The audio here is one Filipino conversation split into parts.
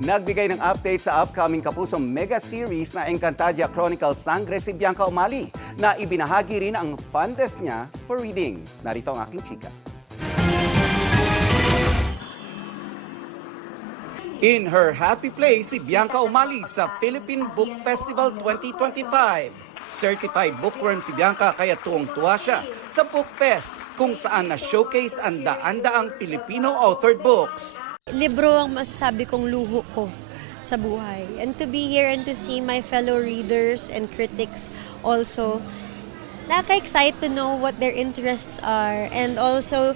Nagbigay ng update sa upcoming Kapusong mega series na Encantadia Chronicles Sangre si Bianca Umali na ibinahagi rin ang fondness niya for reading. Narito ang aking chika. In her happy place si Bianca Umali sa Philippine Book Festival 2025. Certified bookworm si Bianca kaya tuwang-tuwa siya sa Book Fest kung saan na-showcase ang daan-daang Filipino authored books. Libro ang masasabi kong luho ko sa buhay. And to be here and to see my fellow readers and critics also, nakaka-excite to know what their interests are and also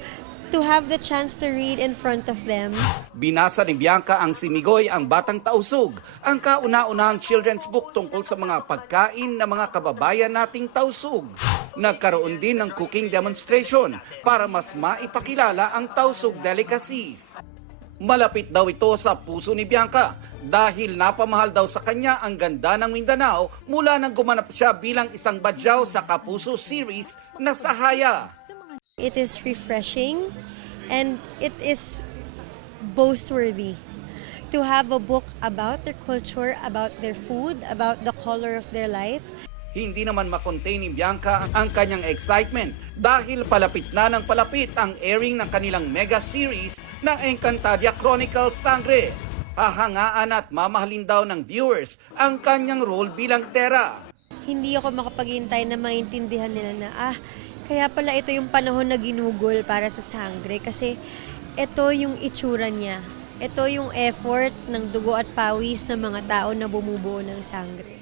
to have the chance to read in front of them. Binasa ni Bianca ang Simigoy ang Batang Tausug, ang kauna-unahang children's book tungkol sa mga pagkain ng mga kababayan nating Tausug. Nagkaroon din ng cooking demonstration para mas maipakilala ang Tausug delicacies. Malapit daw ito sa puso ni Bianca dahil napamahal daw sa kanya ang ganda ng Mindanao mula nang gumanap siya bilang isang badyaw sa Kapuso series na Sahaya. It is refreshing and it is boastworthy to have a book about their culture, about their food, about the color of their life. Hindi naman makontain ni Bianca ang kanyang excitement dahil palapit na ng palapit ang airing ng kanilang mega series na Encantadia Chronicles Sangre. Hahangaan at mamahalin daw ng viewers ang kanyang role bilang Tera. Hindi ako makapaghintay na maintindihan nila na kaya pala ito yung panahon na ginugol para sa Sangre kasi ito yung itsura niya. Ito yung effort ng dugo at pawis ng mga tao na bumubuo ng Sangre.